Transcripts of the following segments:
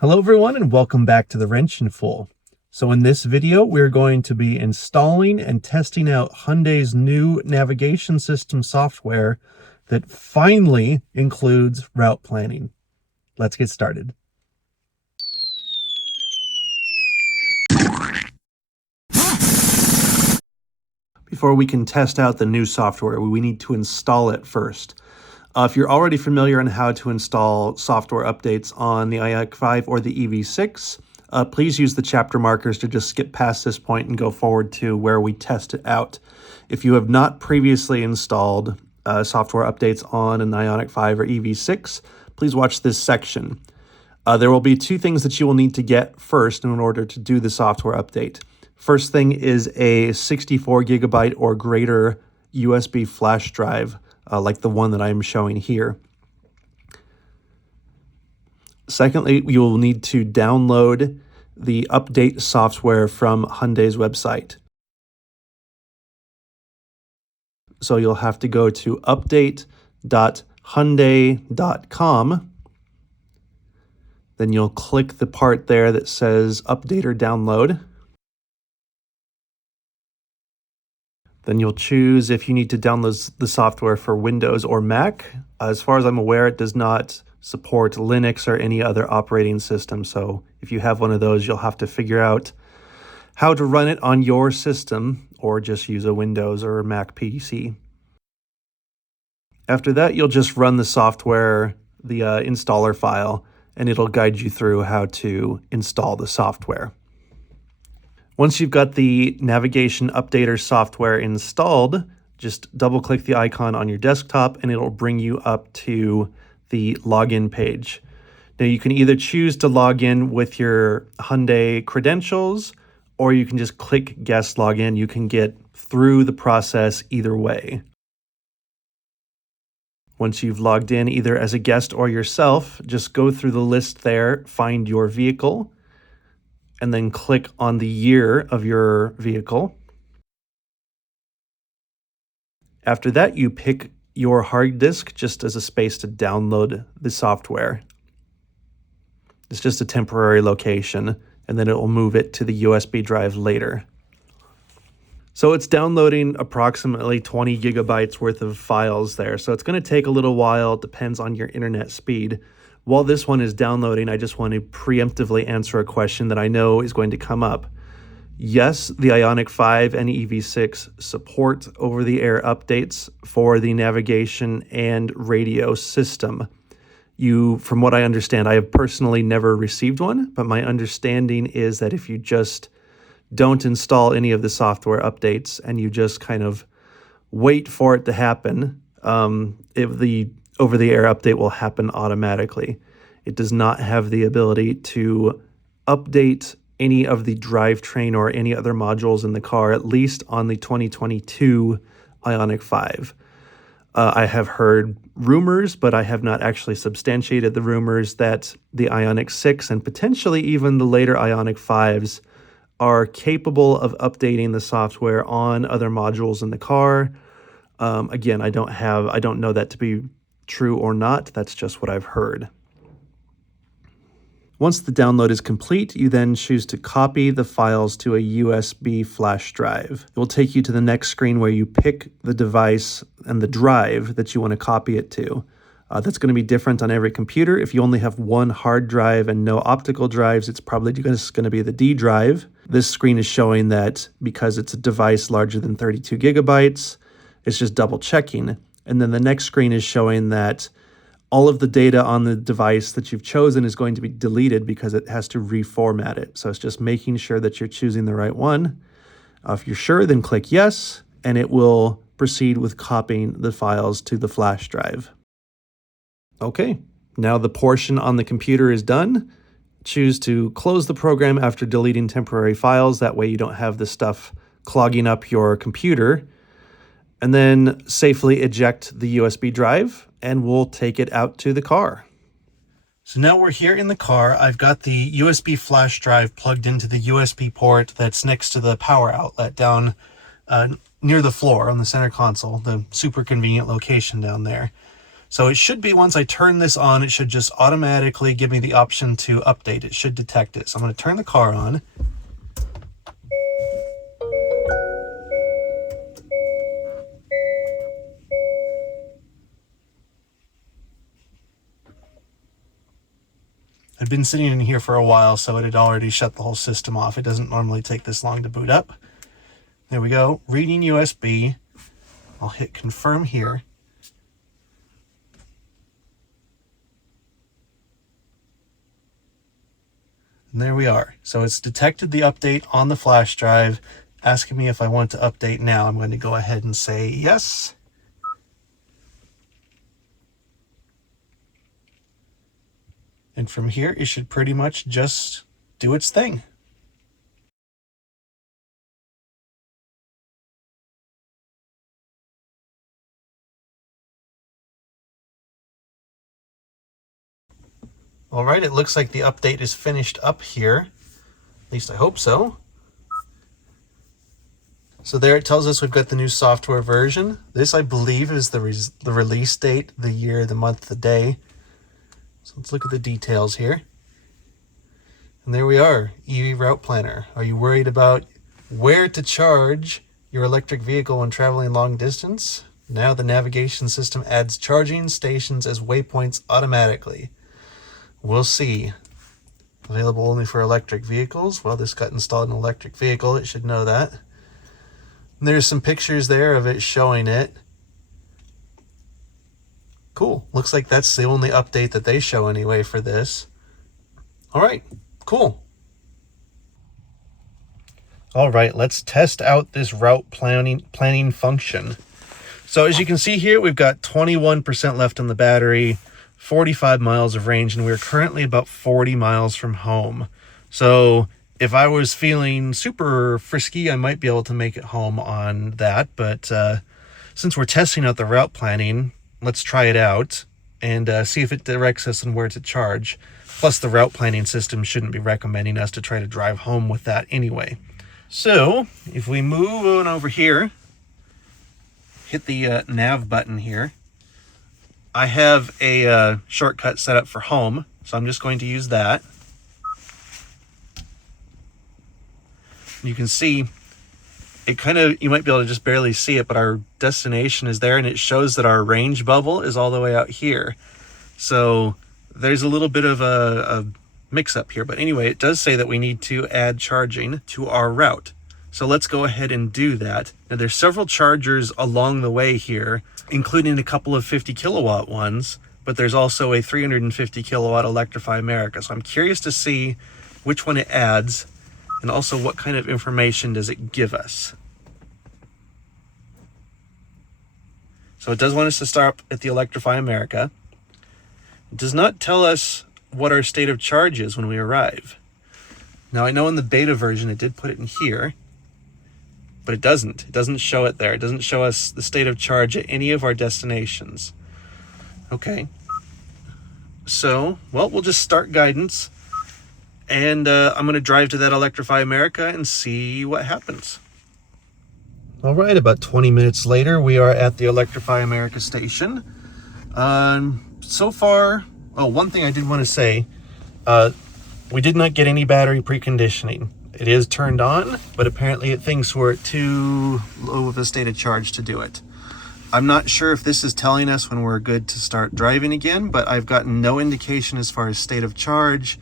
Hello everyone and welcome back to the Wrench in Full. So in this video we're going to be installing and testing out Hyundai's new navigation system software that finally includes route planning. Let's get started. Before we can test out the new software, we need to install it first. If you're already familiar on how to install software updates on the Ioniq5 or the EV6, please use the chapter markers to just skip past this point and go forward to where we test it out. If you have not previously installed software updates on an Ioniq5 or EV6, please watch this section. There will be two things that you will need to get first in order to do the software update. First thing is a 64 gigabyte or greater USB flash drive, like the one that I'm showing here. Secondly, you will need to download the update software from Hyundai's website. So you'll have to go to update.hyundai.com. Then you'll click the part there that says update or download. Then you'll choose if you need to download the software for Windows or Mac. As far as I'm aware, it does not support Linux or any other operating system. So if you have one of those, you'll have to figure out how to run it on your system or just use a Windows or Mac PC. After that, you'll just run the software, the installer file, and it'll guide you through how to install the software. Once you've got the navigation updater software installed, just double-click the icon on your desktop and it'll bring you up to the login page. Now you can either choose to log in with your Hyundai credentials or you can just click guest login. You can get through the process either way. Once you've logged in either as a guest or yourself, just go through the list there, find your vehicle, and then click on the year of your vehicle. After that, you pick your hard disk just as a space to download the software. It's just a temporary location, and then it will move it to the USB drive later. So it's downloading approximately 20 gigabytes worth of files there. So it's going to take a little while. It depends on your internet speed. While this one is downloading, I just want to preemptively answer a question that I know is going to come up. Yes, the Ioniq5 and EV6 support over-the-air updates for the navigation and radio system. From what I understand, I have personally never received one, but my understanding is that if you just don't install any of the software updates and you just kind of wait for it to happen, if the over-the-air update will happen automatically. It does not have the ability to update any of the drivetrain or any other modules in the car, at least on the 2022 Ioniq5. I have heard rumors, but I have not actually substantiated the rumors that the Ioniq6 and potentially even the later Ioniq5s are capable of updating the software on other modules in the car. Again, I don't know that to be true or not. That's just what I've heard. Once the download is complete, you then choose to copy the files to a USB flash drive. It will take you to the next screen where you pick the device and the drive that you want to copy it to. That's going to be different on every computer. If you only have one hard drive and no optical drives, it's probably just going to be the D drive. This screen is showing that because it's a device larger than 32 gigabytes, it's just double checking. And then the next screen is showing that all of the data on the device that you've chosen is going to be deleted because it has to reformat it. So it's just making sure that you're choosing the right one. If you're sure, then click yes, and it will proceed with copying the files to the flash drive. Okay, now the portion on the computer is done. Choose to close the program after deleting temporary files. That way you don't have the stuff clogging up your computer. And then safely eject the USB drive, and we'll take it out to the car. So now we're here in the car. I've got the USB flash drive plugged into the USB port that's next to the power outlet down near the floor on the center console, the super convenient location down there. So it should be, once I turn this on, it should just automatically give me the option to update. It should detect it. So I'm going to turn the car on. I'd been sitting in here for a while, so it had already shut the whole system off. It doesn't normally take this long to boot up. There we go. Reading USB. I'll hit confirm here. And there we are. So it's detected the update on the flash drive, asking me if I want to update now. I'm going to go ahead and say yes. And from here, it should pretty much just do its thing. All right, it looks like the update is finished up here. At least I hope so. So there it tells us we've got the new software version. This, I believe, is the release date, the year, the month, the day. So let's look at the details here. And there we are, EV Route Planner. Are you worried about where to charge your electric vehicle when traveling long distance? Now the navigation system adds charging stations as waypoints automatically. We'll see. Available only for electric vehicles. Well, this got installed in an electric vehicle. It should know that. And there's some pictures there of it showing it. Cool. Looks like that's the only update that they show anyway for this. All right. Cool. All right. Let's test out this route planning function. So as you can see here, we've got 21% left on the battery, 45 miles of range, and we're currently about 40 miles from home. So if I was feeling super frisky, I might be able to make it home on that. But since we're testing out the route planning, let's try it out and see if it directs us on where to charge. Plus, the route planning system shouldn't be recommending us to try to drive home with that anyway. So if we move on over here, hit the nav button here, I have a shortcut set up for home, so I'm just going to use that. You can see it kind of, you might be able to just barely see it, but our destination is there, and it shows that our range bubble is all the way out here. So there's a little bit of a mix up here, but anyway, it does say that we need to add charging to our route. So let's go ahead and do that. Now there's several chargers along the way here, including a couple of 50 kilowatt ones, but there's also a 350 kilowatt Electrify America. So I'm curious to see which one it adds, and also what kind of information does it give us. So it does want us to stop at the Electrify America. It does not tell us what our state of charge is when we arrive. Now I know in the beta version it did put it in here, but it doesn't. It doesn't show it there. It doesn't show us the state of charge at any of our destinations. Okay. So, well, we'll just start guidance, and I'm going to drive to that Electrify America and see what happens. All right, about 20 minutes later, we are at the Electrify America station. So far, oh, one thing I did want to say, we did not get any battery preconditioning. It is turned on, but apparently it thinks we're at too low of a state of charge to do it. I'm not sure if this is telling us when we're good to start driving again, but I've gotten no indication as far as state of charge,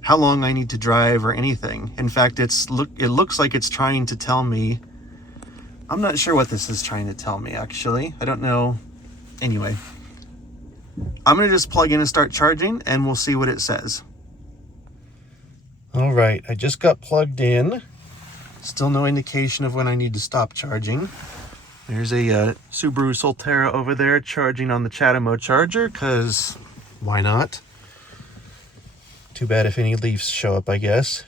how long I need to drive, or anything. In fact, it looks like it's trying to tell me. I'm not sure what this is trying to tell me, actually. I don't know. Anyway, I'm going to just plug in and start charging, and we'll see what it says. All right, I just got plugged in. Still no indication of when I need to stop charging. There's a Subaru Solterra over there charging on the Chatamo charger, because why not? Too bad if any leaves show up, I guess.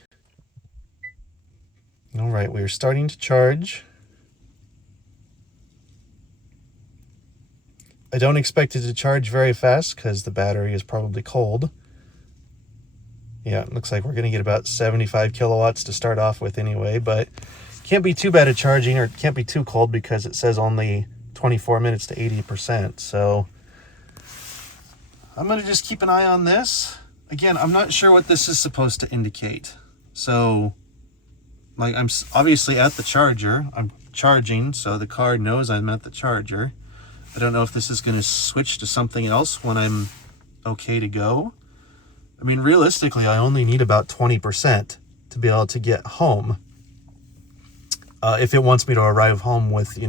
All right, we're starting to charge. I don't expect it to charge very fast because the battery is probably cold. Yeah, it looks like we're going to get about 75 kilowatts to start off with anyway, but can't be too bad at charging, or it can't be too cold because it says only 24 minutes to 80%. So I'm going to just keep an eye on this. Again, I'm not sure what this is supposed to indicate. So, like, I'm obviously at the charger. I'm charging, so the car knows I'm at the charger. I don't know if this is going to switch to something else when I'm okay to go. I mean, realistically, I only need about 20% to be able to get home. If it wants me to arrive home with,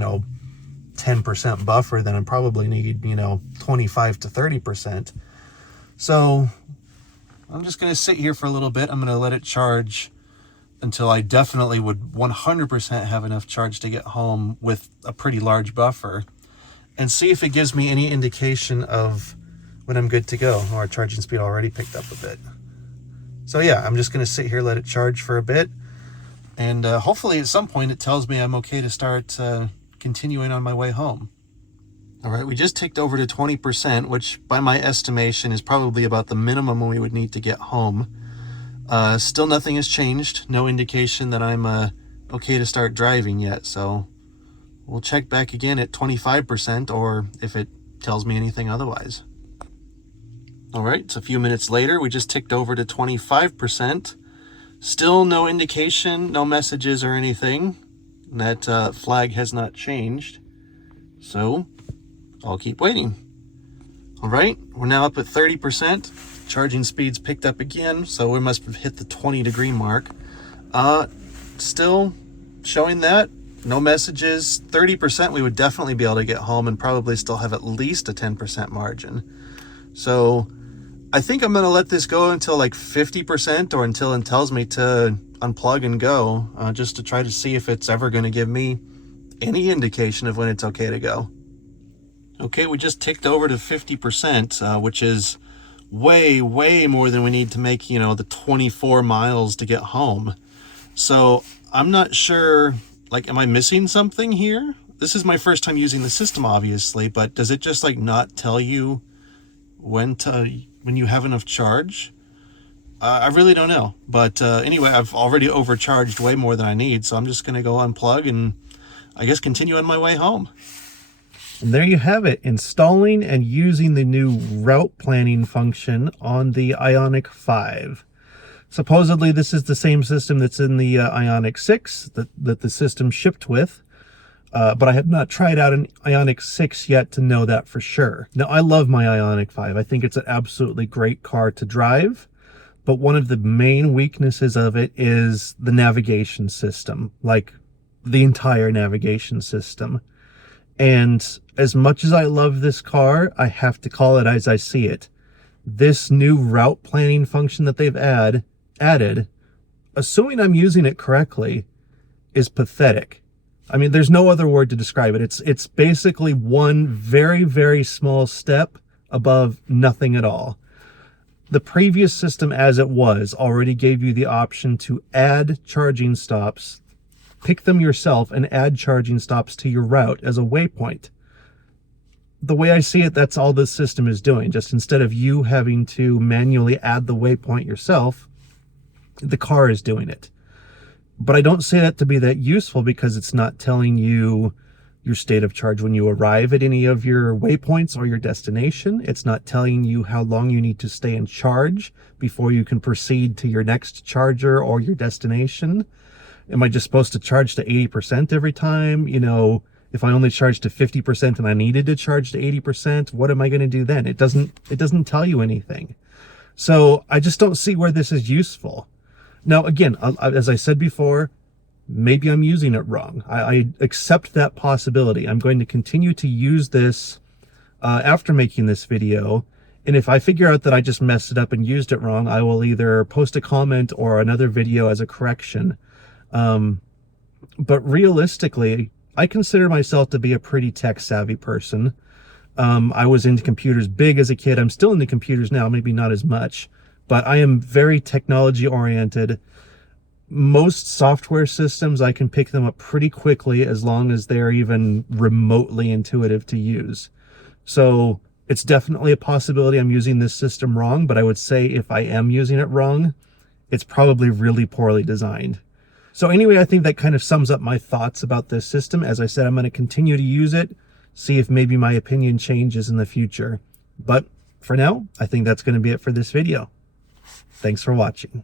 10% buffer, then I probably need, 25 to 30%. So I'm just going to sit here for a little bit. I'm going to let it charge until I definitely would 100% have enough charge to get home with a pretty large buffer, and see if it gives me any indication of when I'm good to go. Our charging speed already picked up a bit. So yeah, I'm just going to sit here, let it charge for a bit, and hopefully at some point it tells me I'm okay to start continuing on my way home. All right, we just ticked over to 20%, which by my estimation is probably about the minimum we would need to get home. Still nothing has changed. No indication that I'm okay to start driving yet. So we'll check back again at 25%, or if it tells me anything otherwise. All right, it's a few minutes later. We just ticked over to 25%. Still no indication, no messages or anything. That flag has not changed. So I'll keep waiting. All right, we're now up at 30%. Charging speeds picked up again, so we must have hit the 20-degree mark. Still showing that. No messages. 30%, we would definitely be able to get home and probably still have at least a 10% margin. So I think I'm going to let this go until like 50%, or until it tells me to unplug and go, just to try to see if it's ever going to give me any indication of when it's okay to go. Okay, we just ticked over to 50%, which is way more than we need to make, the 24 miles to get home. So I'm not sure, like, am I missing something here? This is my first time using the system, obviously, but does it just like not tell you when you have enough charge? I really don't know. But anyway, I've already overcharged way more than I need, so I'm just going to go unplug and I guess continue on my way home. And there you have it, installing and using the new route planning function on the Ioniq5. Supposedly this is the same system that's in the Ioniq6 that the system shipped with, but I have not tried out an Ioniq6 yet to know that for sure. Now, I love my Ioniq5. I think it's an absolutely great car to drive, but one of the main weaknesses of it is the navigation system, like the entire navigation system. And as much as I love this car, I have to call it as I see it. This new route planning function that they've added, assuming I'm using it correctly, is pathetic. I mean, there's no other word to describe it. It's basically one very small step above nothing at all. The previous system as it was already gave you the option to add charging stops, pick them yourself, and add charging stops to your route as a waypoint. The way I see it, that's all this system is doing. Just instead of you having to manually add the waypoint yourself, the car is doing it. But I don't say that to be that useful, because it's not telling you your state of charge when you arrive at any of your waypoints or your destination. It's not telling you how long you need to stay in charge before you can proceed to your next charger or your destination. Am I just supposed to charge to 80% every time? If I only charge to 50% and I needed to charge to 80%, what am I going to do then? It doesn't tell you anything. So I just don't see where this is useful. Now, again, as I said before, maybe I'm using it wrong. I accept that possibility. I'm going to continue to use this after making this video. And if I figure out that I just messed it up and used it wrong, I will either post a comment or another video as a correction. But realistically, I consider myself to be a pretty tech-savvy person. I was into computers big as a kid. I'm still into computers now, maybe not as much, but I am very technology-oriented. Most software systems, I can pick them up pretty quickly as long as they're even remotely intuitive to use. So it's definitely a possibility I'm using this system wrong, but I would say if I am using it wrong, it's probably really poorly designed. So anyway, I think that kind of sums up my thoughts about this system. As I said, I'm going to continue to use it, see if maybe my opinion changes in the future. But for now, I think that's going to be it for this video. Thanks for watching.